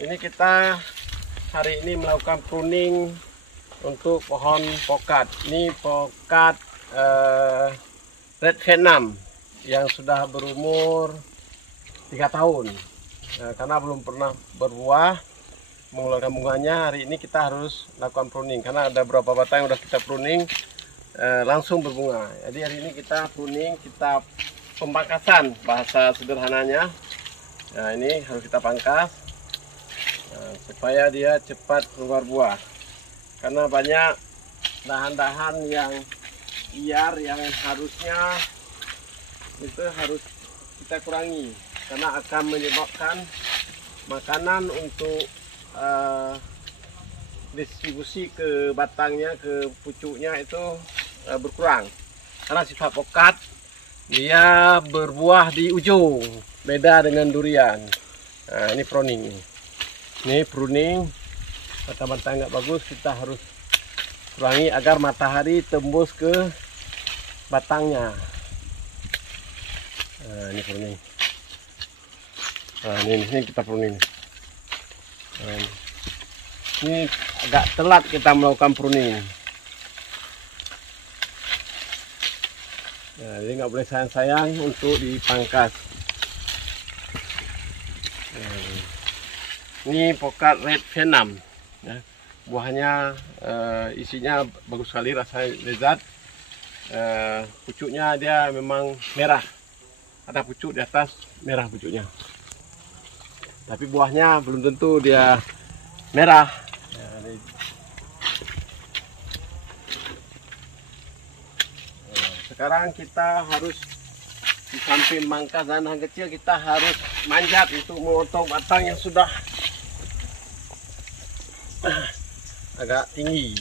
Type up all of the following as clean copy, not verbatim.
Ini kita hari ini melakukan pruning untuk pohon pokat. Ini pokat Red Vietnam yang sudah berumur 3 tahun. Karena belum pernah berbuah, mengeluarkan bunganya, hari ini kita harus lakukan pruning. Karena ada beberapa batang yang sudah kita pruning langsung berbunga. Jadi hari ini kita pruning, kita pemangkasan bahasa sederhananya. Nah, ini harus kita pangkas supaya dia cepat keluar buah. Karena banyak dahan-dahan yang liar yang harusnya itu harus kita kurangi, karena akan menyebabkan makanan untuk distribusi ke batangnya, ke pucuknya itu berkurang. Karena sifat pokat dia berbuah di ujung, beda dengan durian. Nah, ini pruning. Ini pruning, batang-batang nggak bagus kita harus kurangi agar matahari tembus ke batangnya. Nah, ini pruning. Nah, ini kita pruning. Nah, ini agak telat kita melakukan pruning. Nah, jadi nggak boleh sayang-sayang untuk dipangkas. Nah, ini pokat Red Vietnam. Ya. Buahnya isinya bagus sekali, rasanya lezat. Pucuknya dia memang merah. Ada pucuk di atas, merah pucuknya. Tapi buahnya belum tentu dia merah. Sekarang kita harus di samping mangkas dan kecil, kita harus manjat untuk memotong batang yang sudah agak tinggi.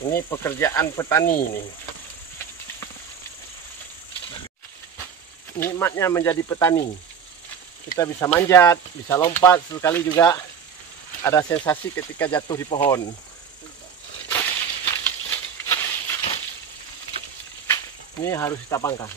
Ini pekerjaan petani ini. Nikmatnya menjadi petani. Kita bisa manjat, bisa lompat, sekali juga ada sensasi ketika jatuh di pohon. Ini harus kita pangkas.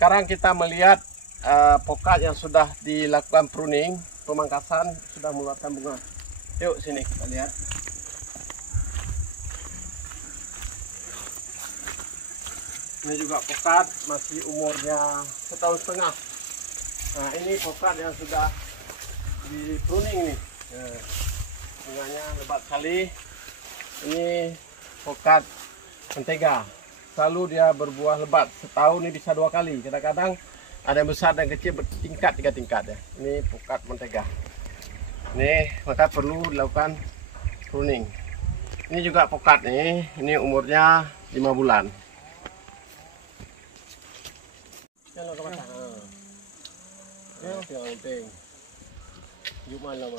Sekarang kita melihat pokat yang sudah dilakukan pruning, pemangkasan, sudah mengeluarkan bunga. Yuk sini kita lihat. Ini juga pokat masih umurnya 1,5 tahun. Nah, ini pokat yang sudah di pruning nih. Bunganya lebat sekali. Ini pokat mentega. Selalu dia berbuah lebat, setahun ini bisa 2 kali. Kadang-kadang ada yang besar dan kecil, bertingkat 3 tingkat ya. Ini pokat mentega. Ini maka perlu dilakukan pruning. Ini juga pokat nih, ini umurnya 5 bulan. Kalau ke batang. Itu yang penting. Yuk malam.